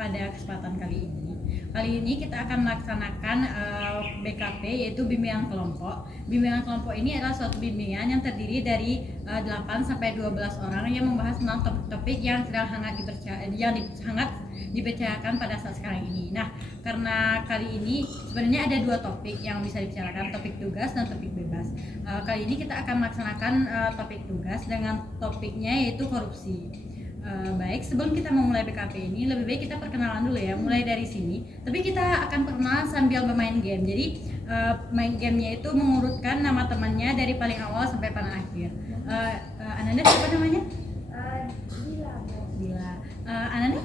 pada kesempatan kali ini. Kali ini kita akan melaksanakan BKP, yaitu bimbingan kelompok. Bimbingan kelompok ini adalah suatu bimbingan yang terdiri dari 8 sampai 12 orang yang membahas tentang topik-topik yang sedang hangat dibicarakan pada saat sekarang ini. Nah, karena kali ini sebenarnya ada dua topik yang bisa dibicarakan, topik tugas dan topik bebas. Kali ini kita akan melaksanakan topik tugas dengan topiknya yaitu korupsi. Baik, sebelum kita memulai BKP ini, lebih baik kita perkenalan dulu ya, mulai dari sini. Tapi kita akan perkenalan sambil bermain game. Jadi main gamenya itu mengurutkan nama temannya dari paling awal sampai paling akhir. Ananda siapa namanya? Dila, Bu. Dila. Ananda?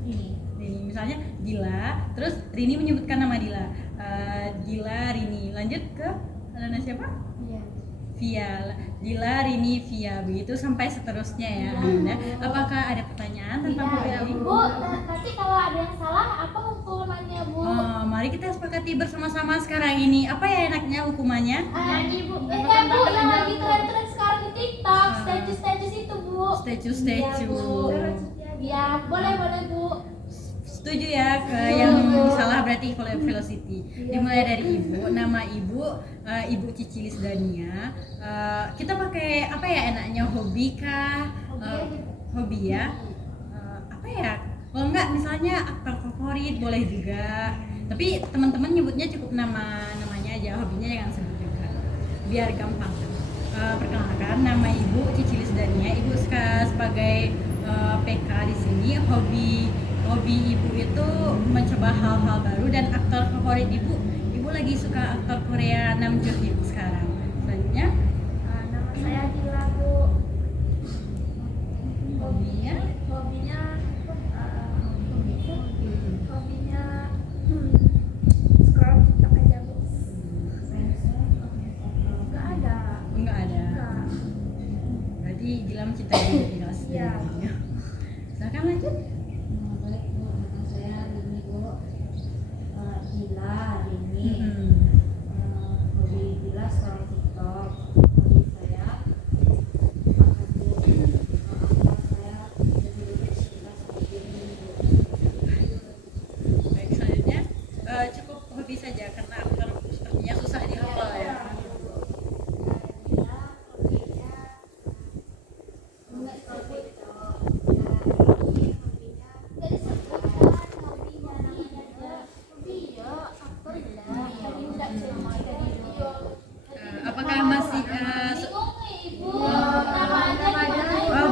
Rini. Misalnya Dila, terus Rini menyebutkan nama Dila. Dila, Rini. Lanjut ke Ananda siapa? Iya. Via, Dila, Rini, Via, begitu sampai seterusnya ya. Anda, apakah ada pertanyaan tentang Iya, ini? Bu, nanti kalau ada yang salah, apa hukumannya, Bu? Mari kita sepakati bersama-sama sekarang ini. Apa ya enaknya hukumannya? Bu, enggak, Bu, yang lagi tren-tren sekarang di TikTok, status itu, Bu. Statue. Iya, boleh, Bu. Setuju ya, yang salah berarti velocity. Dimulai dari ibu, nama ibu, Ibu Cici Lisdania. Kita pakai apa ya enaknya, hobi kah? Hobi ya. Apa ya? Kalau enggak misalnya aktor favorit boleh juga. Tapi teman-teman nyebutnya cukup namanya aja, hobinya jangan sebut juga. Biar gampang. Perkenalkan, nama Ibu Cici Lisdania. Ibu sebagai PK di sini. Hobi ibu itu mencoba hal-hal baru, dan aktor favorit ibu lagi suka aktor Korea Nam Jo Hyuk sekarang. Selanjutnya Nama saya Dila, Bu. hobinya Scroll TikTok aja, Bu. Nggak ada. berarti Dila mencintai diri Dila sendiri. Iya. Silakan lanjut. Baik, Bu, nama saya Rini, Bu. Rini. Hobi Dila scroll TikTok. Hobi saya makan Bu. Aktor saya jadi Dila sama Rini, Bu. Baik, selanjutnya cukup hobi saja karena aktor sepertinya susah dihafal ya. Apakah masih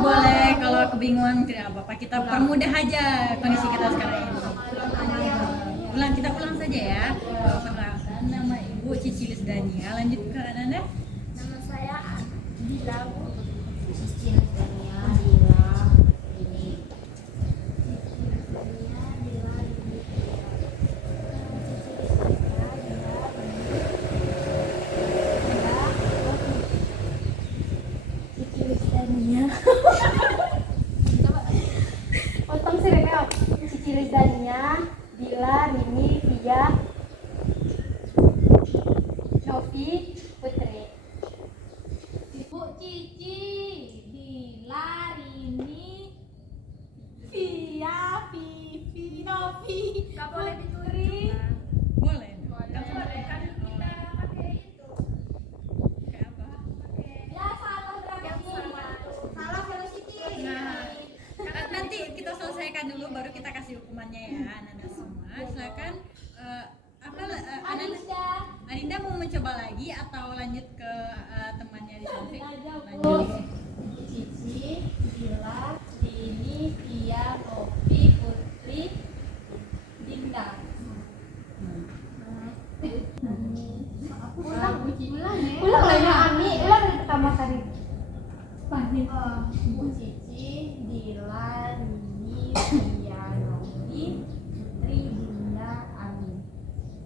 boleh, kalau kebingungan tidak apa-apa, kita permudah aja kondisi kita sekarang ini. Kita ulang saja ya. Perkenalkan, nama Ibu Cici Lisdania. Lanjut ke Ananda. Nama saya Dila, Bu. Cici Lisdania, Dila, Rini. Potong sirikap. Cici Lisdania, Dila, Rini, Via, Novi, Putri. Ibu Cici, Dila, Rini, Via, Vivi, Novi, Gak boleh Putri. Boleh. Kan kita pakai itu. Kayak apa? Ya salah berarti. Salah velocity. Nanti kita selesaikan dulu baru kita kasih hukumannya ya, Ananda semua. Silakan. Adinda mau mencoba lagi atau lanjut ke temannya di samping? Lanjut. Cici, Dila, Rini, Via, Novi, Putri, Dinda. Ulang lagi Ami, ulang dari pertama tadi. Bu Cici, Dila, Rini, Via, Novi, Putri, Dinda, Ami.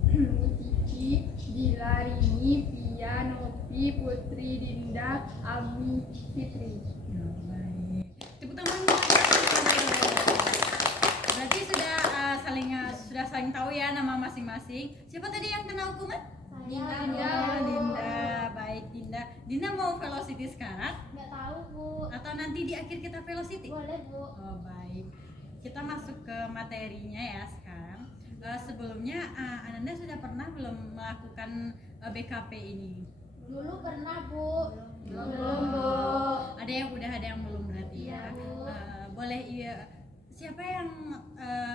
Bu Cici, Dila, Rini, Via, Novi, Putri, Dinda, Ami, Fitri. Baik. Tepuk tangan. Berarti sudah saling tahu ya nama masing-masing. Siapa tadi yang kena hukuman? Dinda. Baik, Dinda mau velocity sekarang Nggak tahu, Bu. atau nanti di akhir kita velocity? Boleh, Bu. Oh, baik. kita masuk ke materinya ya sekarang. Sebelumnya Ananda sudah pernah belum melakukan BKP ini? Dulu pernah, Bu. Belum, Bu. Ada yang udah, ada yang belum berarti ya. Iya, Bu. Boleh iya. Siapa yang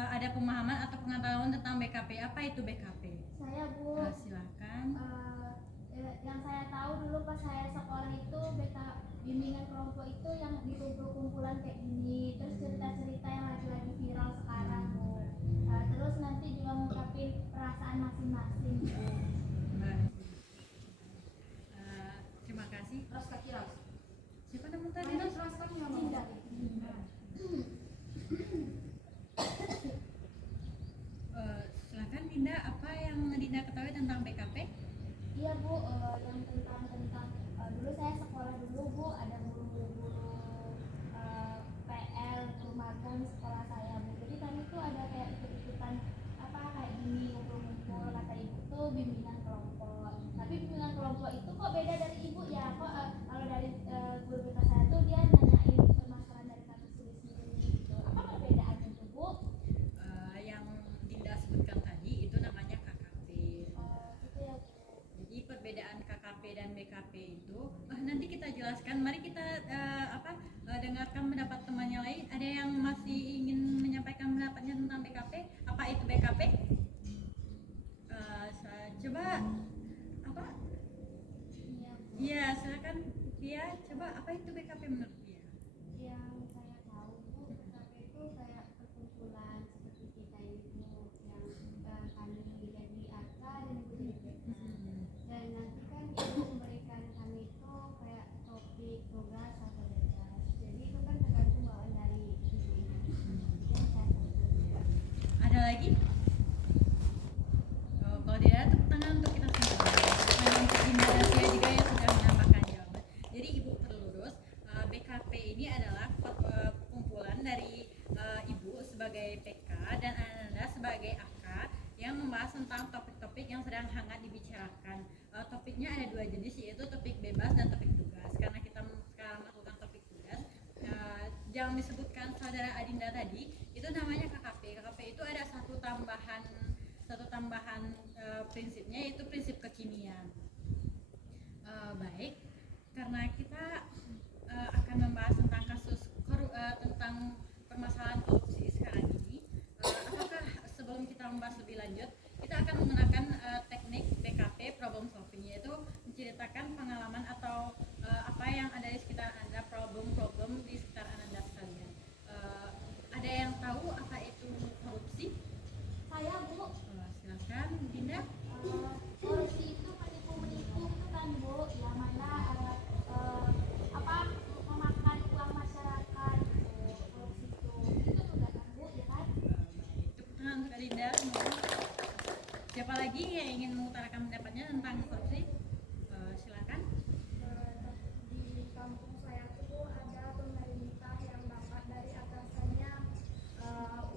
ada pemahaman atau pengetahuan tentang BKP? Apa itu BKP? Saya, Bu. Silakan. Yang saya tahu dulu pas saya sekolah itu bimbingan kelompok itu yang dikumpul-kumpulan kayak gini, terus cerita-cerita yang lagi viral sekarang, Bu. Terus nanti juga ngungkapin perasaan masing-masing, Bu. Terima kasih. Ros kaki Ros. Siapa nama tadi? Ros kan ngomong. Tidak. Silakan Dinda, apa yang Dinda ketahui tentang BKP? Iya, Bu, yang tentang dulu saya sekolah dulu, Bu, ada guru-guru PL, guru magang sekolah saya, Bu. Jadi kami tuh ada kayak ikut-ikutan kayak gini, ngumpul-ngumpul, kata ibu tuh bimbingan kelompok. Tapi bimbingan kelompok itu kok beda dari ibu ya? Kok kalau dari guru BK saya tuh dia nanyain permasalahan dari kami sendiri gitu. Apa perbedaannya tuh, Bu? Yang Dinda sebutkan tadi itu namanya KKP. Gitu ya, Bu. Jadi perbedaan KKP dan BKP itu nanti kita jelaskan. Mari kita dengarkan pendapat temannya lain. Ada yang masih ingin menyampaikan pendapatnya tentang BKP? Apa itu BKP? Coba apa? Iya, Bu. Iya, silakan Via. Coba apa itu BKP menurut Via? Yang saya tahu, Bu, PKP itu kayak perkumpulan seperti kita ini, Bu, yang kami jadi AK dan ibu jadi BK. Dan nanti kan ibu memberikan kami itu kayak topik tugas atau bebas. Jadi itu kan tergantung bawaan dari ibu ini. Itu yang saya tahu. Ada lagi? Kalau tidak, tepuk tangan untuk kita semua. Tangan untuk Dinda dan Via juga yang sudah menambahkan jawaban. Jadi Ibu terlurus, BKP ini adalah kumpulan dari Ibu sebagai PK dan Ananda sebagai AK yang membahas tentang topik-topik yang sedang hangat dibicarakan. Topiknya ada dua jenis, yaitu topik bebas dan topik tugas. Karena kita sekarang melakukan topik tugas, yang disebutkan saudara Adinda tadi itu namanya KKP. KKP itu ada satu tambahan prinsipnya, yaitu prinsip kekinian. Baik, karena kita akan membahas tentang tentang permasalahan korupsi sekarang ini. Apakah sebelum kita membahas lebih lanjut, kita akan menggunakan teknik BKP problem solving, yaitu menceritakan pengalaman atau apa yang ada di sekitar Anda, problem di sekitar Anda sekalian. Ada yang tahu apa itu korupsi? Saya, Bu, Silakan Dinda. korupsi itu menipu-menipu itu kan, Bu, ya mana memakan uang masyarakat gitu. Korupsi itu juga kan, Bu, ya kan? Tepuk tangan untuk Dinda. Siapa lagi yang ingin mengutarakan pendapatnya tentang korupsi? Silakan. Di kampung saya tuh ada pemerintah yang dapat dari atasannya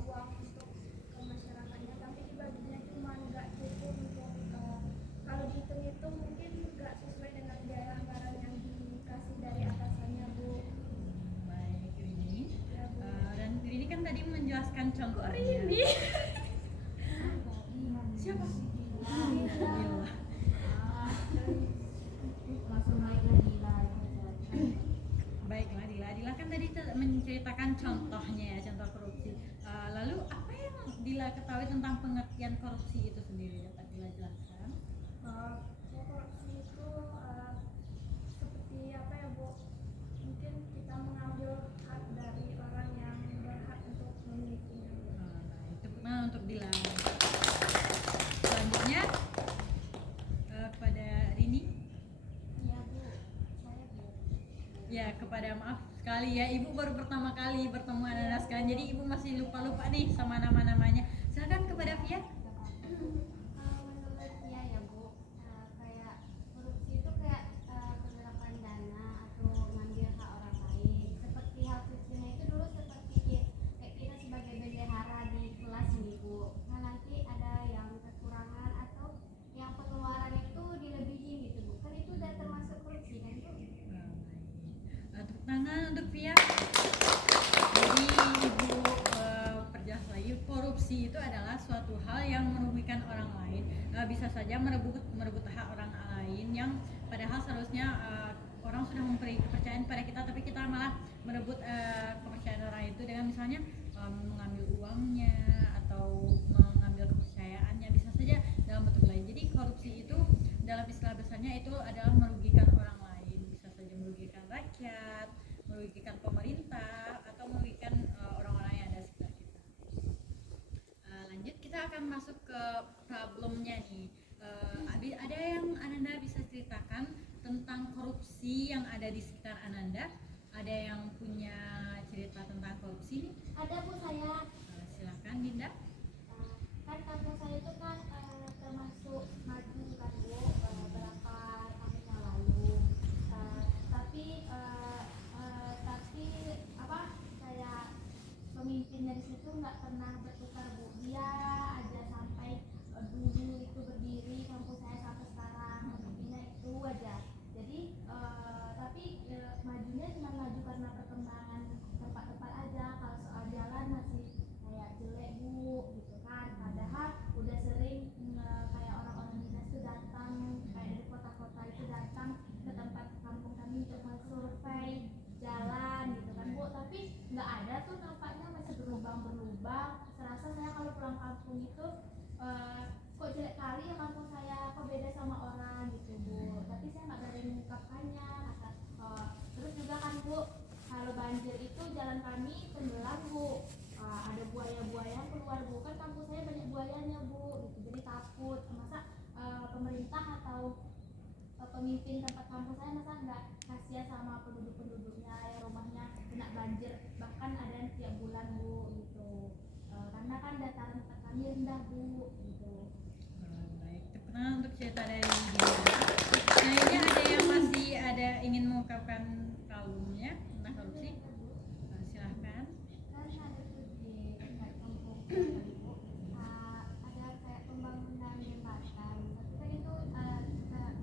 uang untuk ke masyarakatnya, tapi dibaginya cuma nggak cukup untuk kalau dihitung-hitung mungkin nggak sesuai dengan biaya anggaran yang dikasih dari atasannya, Bu. Baik, Rini. Ya, Bu. Dan Rini kan tadi menjelaskan contohnya. Siapa? Bila. Langsung naik lagi lah. Baiklah, Dila kan tadi menceritakan contohnya ya, contoh korupsi. Lalu apa yang Dila ketahui tentang pengertian korupsi itu sendiri, dapat Dila jelaskan? Korupsi itu seperti apa ya, Bu? Mungkin kita mengambil hak dari orang yang berhak untuk memilikinya. Baik, tepuk tangan untuk Dila. Selanjutnya kepada Rini. Iya, Bu. Saya, Bu. Ya, kepada maaf sekali ya, Ibu baru pertama kali bertemu Anda sekarang, jadi Ibu masih lupa-lupa nih sama nama-namanya. Silakan kepada Via. Menurut saya ya, Bu, kayak korupsi itu kayak penyerapan dana atau mengambil hak orang lain. Seperti hal kecilnya itu dulu seperti kayak kita sebagai bendahara di kelas nih, Bu. Nah, nanti ada yang kekurangan atau yang pengeluaran itu dilebihin gitu, Bu. Kan itu udah termasuk korupsi kan, Bu? Tepuk tangan untuk Via. Jadi Ibu korupsi itu adalah suatu hal yang merugikan orang lain, bisa saja merebut hak orang lain yang padahal seharusnya orang sudah memberi kepercayaan pada kita, tapi kita malah merebut kepercayaan orang itu dengan misalnya mengambil uangnya atau mengambil kepercayaannya, bisa saja dalam bentuk lain. Jadi korupsi itu dalam istilah besarnya itu adalah merugikan orang lain, bisa saja merugikan rakyat, merugikan pemerintah, atau merugikan orang-orang yang ada sekitar kita. Lanjut, kita akan masuk ke problemnya nih. Ada yang Ananda bisa ceritakan tentang korupsi yang ada di sekitar Ananda? Ada yang punya cerita tentang korupsi nih? Ada Bu saya. Silakan Dinda. Kan kampung saya itu kan termasuk maju kan Bu beberapa tahun yang lalu. Tapi apa kayak pemimpinnya di situ nggak pernah bertukar Bu. Dia aja sampai dulu itu berdiri kampus saya sampai sekarang pemimpinnya itu aja. Jadi majunya cuma maju karena perkembangan tempat-tempat aja. Kalau soal jalan masih kayak jelek Bu gitu kan. Padahal udah sering kayak orang-orang dinas itu datang kayak dari kota-kota itu datang ke tempat kampung kami untuk mensurvei jalan gitu kan Bu. Tapi nggak ada tuh nampaknya, masih berlubang-berlubang. Serasa saya kalau pulang kampung itu kok jelek kali ya kampung saya, kok beda sama orang gitu Bu. Tapi saya nggak berani mengungkapkannya. Terus juga kan Bu, kalau banjir itu jalan kami tenggelam Bu. Ada buaya-buaya yang keluar Bu, kan kampung saya banyak buayanya Bu gitu. Jadi takut, masa pemerintah atau pemimpin tempat kampung saya masa nggak kasihan sama penduduk-penduduknya yang rumahnya kena banjir, bahkan ada yang tiap bulan Bu gitu. Karena kan dataran tempat kami rendah Bu gitu. Baik, tepuk tangan untuk cerita dari Dinda. Kayaknya ada yang masih ingin mengungkapkan problemnya tentang korupsi. Silahkan. Kan ada tuh di dekat kampung Bu, ada kayak pembangunan jembatan. Tapi kan itu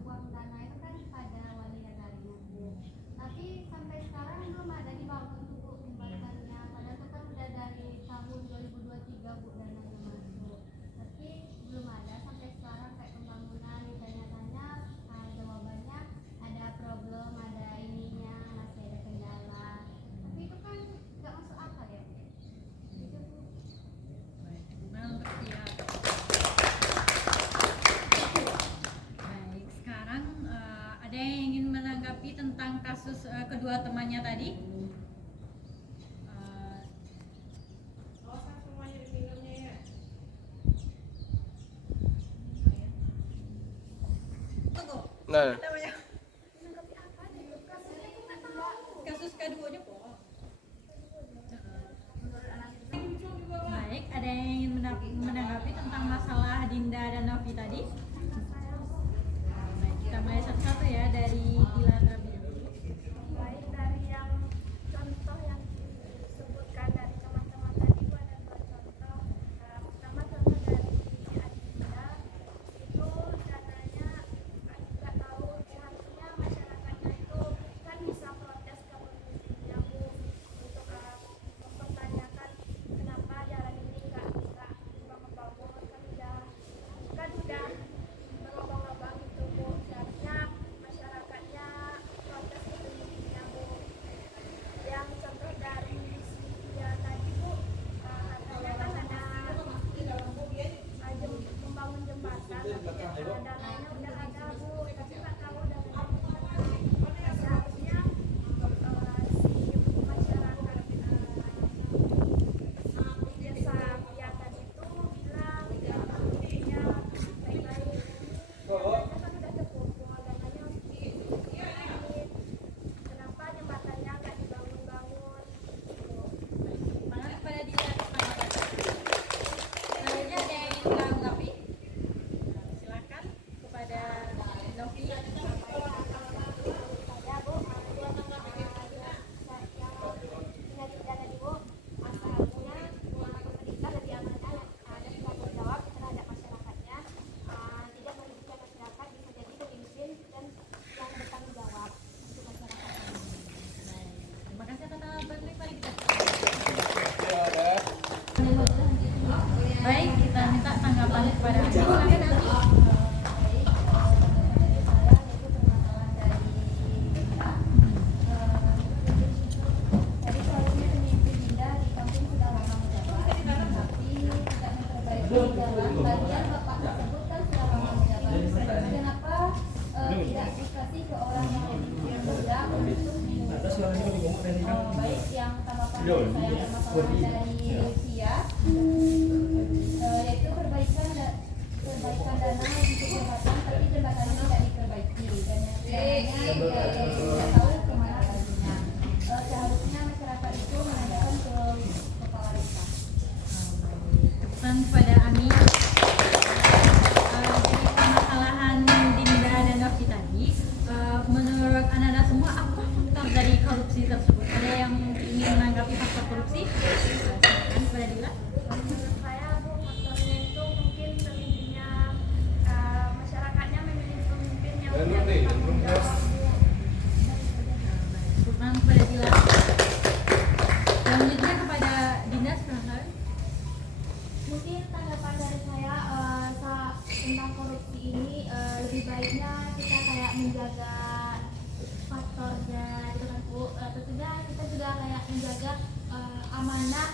uang dana itu kan pada wali negaranya Bu. Tapi sampai sekarang belum ada dibangun tuh Bu jembatannya. Padahal itu kan udah dari tahun 2023 Bu dananya masuk. Tapi belum ada sampai sekarang kayak pembangunan. Ditanya-tanya jawabannya ada problem, ada ininya, masih ada kendala. Tapi itu kan nggak masuk akal ya. Gitu Bu. Baik, tepuk tangan untuk pihak. Baik, sekarang ada yang ingin menanggapi tentang kasus kedua temannya tadi? Tunggu. Nah, Menanggapi apa nih? Kasusnya aku nggak tahu. Kasus keduanya kok. Baik, ada yang ingin menanggapi tentang masalah Dinda dan Novi tadi? Baik, kita mulai satu-satu ya, dari Dilan terlebih dahulu. Baik, dari yang contoh yang disebutkan dari teman-teman tadi itu ada dua contoh. Pertama contoh dari si Adinda itu dananya nggak tahu, seharusnya masyarakatnya itu kan bisa protes ke pemimpinnya Bu untuk mempertanyakan kenapa jalan ini nggak dibangun-bangun, kan udah berlubang-lubang gitu Bu. Seharusnya masyarakatnya protes ke pemimpinnya Bu. Yang contoh dari dia tadi Bu, katanya kan ada membangun jembatan, tapi dananya udah ada Bu, tapi nggak tahu dananya gimana. Seharusnya si masyarakat desa Piatan itu bilang pemimpinnya baik-baik. Dananya kan udah terkumpul, dananya harus dikumpulin. Kenapa jembatannya nggak dibangun-bangun? Mana kepada Dilan selanjutnya ada yang ingin menanggapi? Silakan kepada Novi. Saya Bu, yang tidak tadi Bu, asalnya pemerintah lebih amanah dan bertanggung jawab terhadap masyarakatnya, tidak merugikan masyarakat, bisa jadi pemimpin dan yang bertanggung jawab untuk masyarakat. Terima kasih atas jawaban. Mari kita tanggapan kepada Adi. Silakan Adi. Baik, pertanyaan dari saya yaitu permasalahan dari Dinda. Tadi selalunya pemimpin Dinda di kampung sudah lama menjabat, tapi tidak memperbaiki jalan bagian bapak tersebut kan sudah lama menjabat. Kenapa tidak dikasih ke orang yang lebih muda untuk minum? Baik, yang tanggapan dari saya permasalahan dari Lucia, yaitu perbaikan dana untuk jembatan, tapi jembatan ini tidak diperbaiki dan yang lainnya tidak tahu kemana perginya. Seharusnya masyarakat itu menanyakan ke kepala desa. Pesan kepada Ami. Dari permasalahan Dinda dan Novi tadi, menurut Anda semua apa faktor dari korupsi tersebut? Ada yang ingin menanggapi faktor korupsi? Silakan kepada Dila. Menurut saya Bu, faktornya itu mungkin pemimpinnya, masyarakatnya memilih pemimpin yang tidak bertanggung jawab Bu. Pesan kepada Dila. Selanjutnya kepada Dinda, silakan. Mungkin tanggapan dari saya tentang korupsi ini lebih baiknya kita kayak menjaga faktornya gitu kan Bu. Tentunya kita juga kayak menjaga amanah.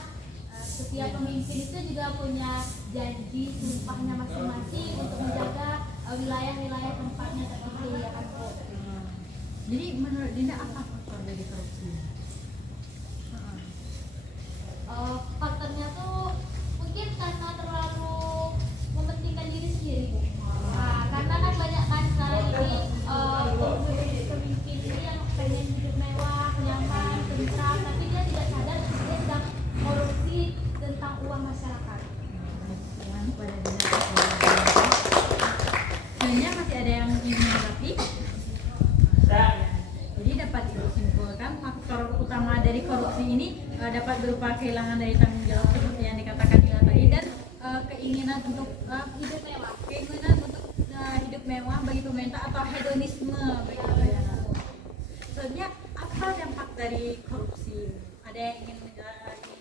Setiap pemimpin itu juga punya janji sumpahnya masing-masing untuk menjaga wilayah-wilayah tempatnya tertentu ya kan Bu. Jadi menurut Dinda apa faktor dari korupsi? Faktornya tuh mungkin karena terlalu mementingkan diri sendiri Bu. Nah, karena kan banyak kan sekarang ini pemimpin ini yang pengen hidup mewah, nyaman, tentram, tapi dia tidak sadar dia sedang korupsi tentang uang masyarakat. Pesan kepada Dinda. Selanjutnya masih ada yang ingin menanggapi? Jadi dapat disimpulkan faktor utama dari korupsi ini dapat berupa kehilangan dari tanggung jawab seperti yang dikatakan Dila tadi dan keinginan untuk hidup mewah, keinginan untuk hidup mewah bagi pemerintah atau hedonisme begitu ya. Selanjutnya apa dampak dari korupsi? Ada yang ingin menjalani?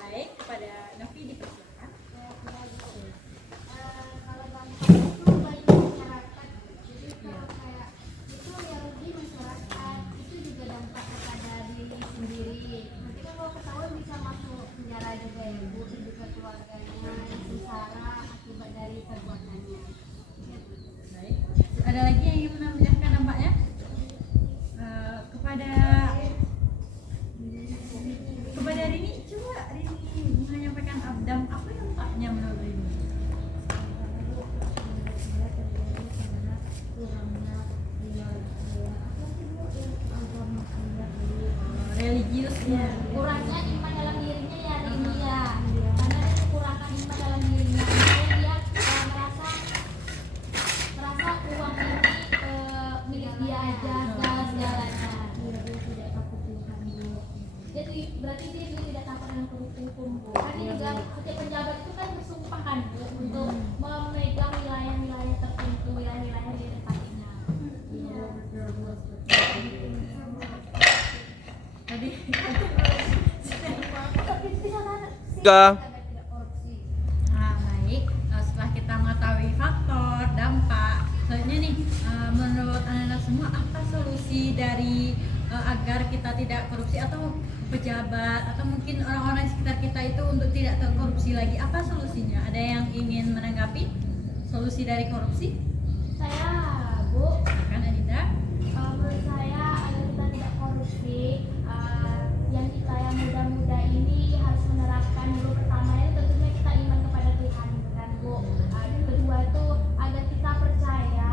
Baik, kepada Novi dipersilakan. Kalau dampak itu bagi masyarakat, jadi kalau kayak itu yang rugi masyarakat, itu juga dampak kepada diri sendiri. Nanti kan kalau ketahuan bisa masuk penjara juga ya Bu, dan juga keluarganya yang sengsara akibat dari perbuatannya. Baik. Ada lagi yang ingin menambahkan dampaknya? Kepada Rini, coba Rini menyampaikan apa dampaknya menurut Rini? Religiusnya. Kurangnya iman dalam dirinya ya ini ya, karena ada kekurangan iman dalam dirinya, makanya dia merasa uang ini milik dia aja segala-segalanya. Jadi berarti dia juga tidak takut dengan hukum Bu. Kan dia juga setiap penjabat itu kan bersumpah kan Bu untuk memegang wilayah-wilayah tertentu, wilayah-wilayah di tempatnya. Tadi baik. Setelah kita mengetahui faktor, dampak, selanjutnya nih menurut Anda semua apa solusi dari agar kita tidak korupsi atau pejabat atau mungkin orang-orang di sekitar kita itu untuk tidak terkorupsi lagi? Apa solusinya? Ada yang ingin menanggapi solusi dari korupsi? Saya Bu, Silakan Adinda. menurut saya agar kita tidak korupsi, yang kita yang muda-muda ini harus menerapkan dulu pertamanya tentunya kita iman kepada Tuhan kan Bu. Dan kedua itu agar kita percaya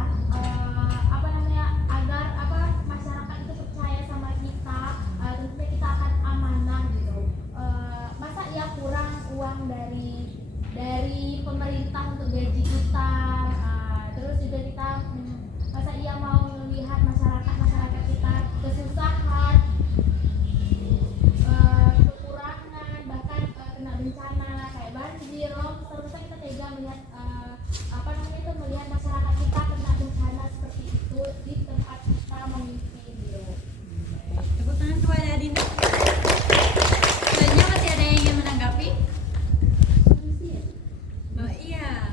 agar masyarakat itu percaya sama kita, tentunya kita akan amanah gitu. Masa ya kurang uang dari pemerintah untuk gaji kita, terus juga kita masa ia mau melihat masyarakat kita kesusahan, kekurangan, bahkan kena bencana kayak banjir, longsor, terus kita tega melihat melihat masyarakat kita kena bencana seperti itu di tempat kita memimpin gitu. Tepuk tangan kepada Adinda. Selanjutnya masih ada yang ingin menanggapi? Iya.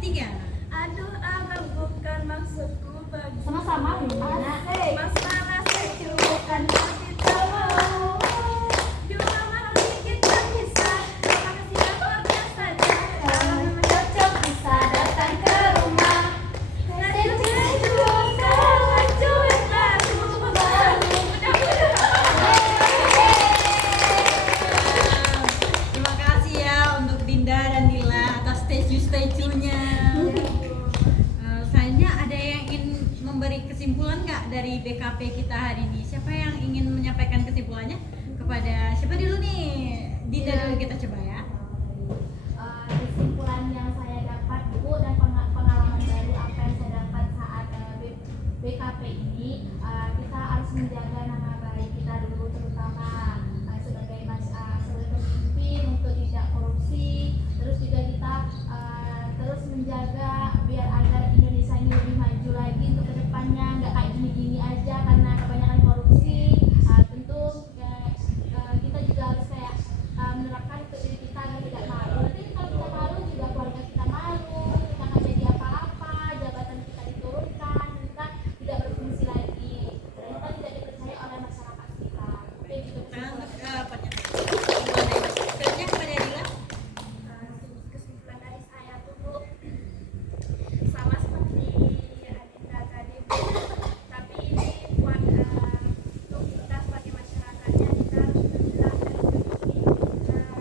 tiga. Aduh abang, bukan maksudku begitu. Sama-sama, Asik. Masalah secu bukan kita mau. Dua malam dikit terpisah. Makasih keluarga saja. Kalau memang cocok bisa datang ke rumah. Secu kawan cuek baru baru. Terima kasih ya untuk Dinda dan Dila atas statue-nya. Selanjutnya ada yang ingin memberi kesimpulan nggak dari BKP kita hari ini? Siapa yang ingin menyampaikan kesimpulannya kepada siapa dulu nih? Dinda dulu kita coba ya. Kesimpulan yang saya dapat Bu dan pengalaman baru apa yang saya dapat saat BKP ini, kita harus menjaga nama baik kita dulu, terutama sebagai pemimpin untuk tidak korupsi. Terus juga kita terus menjaga biar agar Indonesia ini lebih maju lagi untuk kedepannya, nggak kayak gini-gini aja karena kebanyakan korupsi. Tentu kita juga harus kayak menerapkan untuk diri kita agar tidak malu. Nanti kalau kita malu juga keluarga kita malu, kita nggak jadi apa-apa, jabatan kita diturunkan, kita tidak berfungsi lagi, dan kita tidak dipercaya oleh masyarakat kita. Itu juga kesimpulan. Selanjutnya kepada Dila. Kesimpulan dari saya tuh Bu, sama seperti Adinda tadi Bu, tapi ini buat untuk kita sebagai masyarakatnya, kita harus bergerak dan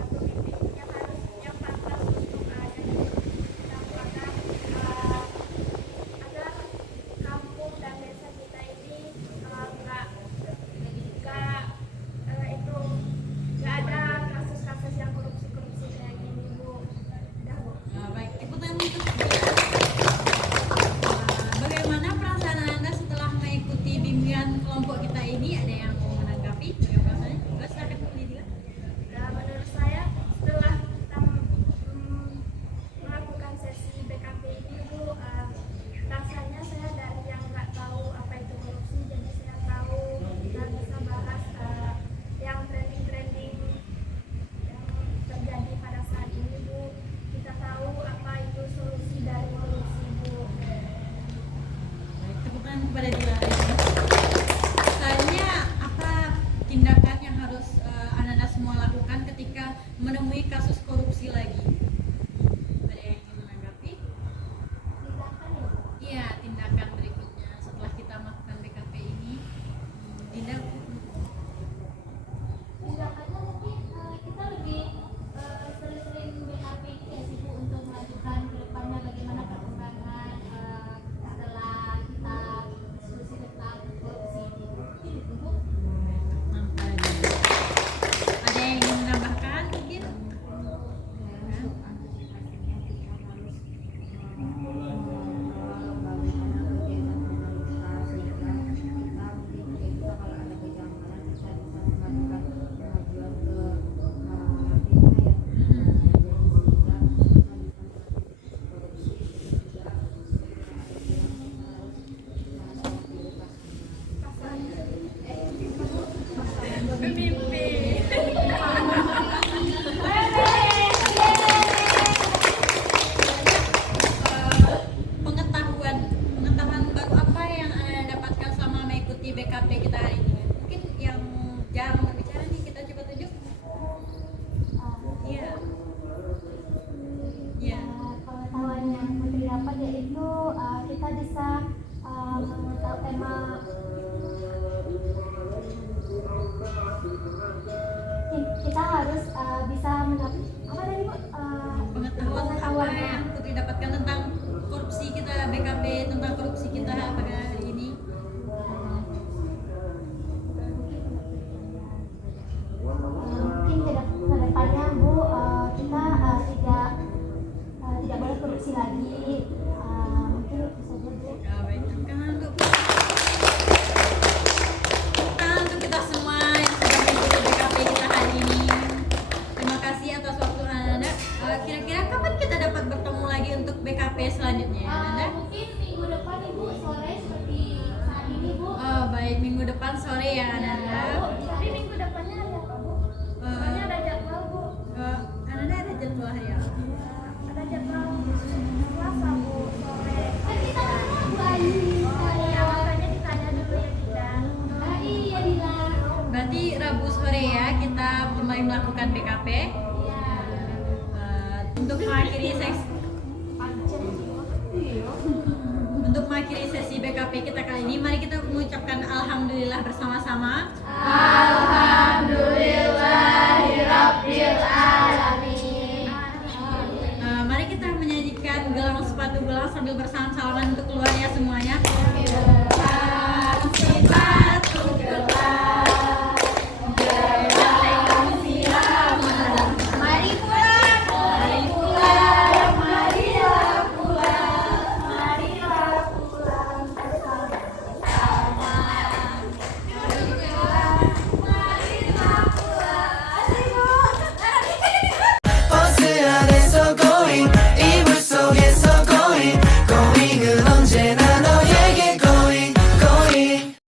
pemimpinnya harus punya pantas untuk jadi kita agar kampung dan desa kita ini nggak ada kasus-kasus yang korupsi kayak gini Bu. Udah Bu. Baik, ikutan untuk bagaimana perasaan Anda setelah mengikuti bimbingan kelompok kita ini? Ada yang mau menanggapi? Bagaimana perasaannya? Silakan Bu Dila. Menurut saya setelah kita melakukan sesi BKP ini Bu, rasanya saya dari yang nggak tahu apa itu korupsi, jadi saya tahu kita bisa bahas yang trending yang terjadi pada saat ini Bu. Kita tahu apa itu solusi dari korupsi Bu. Baik, tepukan kepada Dila. Selanjutnya apa tindakan yang harus Anda semua lakukan ketika menemui kasus korupsi lagi? Ada yang ingin menanggapi? Tindakan ya Bu. Iya, tindakan berikutnya setelah kita melakukan BKP ini. Dinda, Tindakannya nanti kita lebih sering-sering BKP ya sih Bu, untuk melanjutkan ke depannya bagaimana perkembangan setelah kita diskusi tentang korupsi ini. Gitu Bu. mantap. Ada yang ingin menambahkan mungkin? Pengetahuan baru apa yang Anda dapatkan selama mengikuti BKP kita hari ini? Mungkin yang jarang berbicara nih, kita coba tunjuk. Iya. Iya. Pengetahuan yang Putri dapat yaitu kita bisa mengetahui tema kita harus bisa mendapat apa tadi Bu? Pengetahuan apa yang Putri dapatkan tentang korupsi kita BKP, tentang korupsi kita pada hari ini? Mungkin ke depannya Bu, kita tidak boleh korupsi lagi. Mungkin itu saja Bu. Ya, baik, tangan untuk kita semua yang sudah mengikuti BKP kita hari ini. Terima kasih atas waktu Anda. Kira-kira kapan kita dapat bertemu lagi untuk BKP selanjutnya, Anda? Mungkin minggu depan Ibu sore seperti saat ini Bu. Oh, baik, minggu depan sore ya, Anda. Tapi minggu depannya ada apa Bu? Soalnya ada jadwal Bu. Anda ada jadwal hari apa? Ada jadwal Selasa Untuk mengakhiri sesi BKP kita kali ini, mari kita mengucapkan alhamdulillah bersama-sama. Alhamdulillahirabbil alamin. Mari kita menyajikan gelang sepatu gelang sambil bersalaman untuk keluarnya semuanya.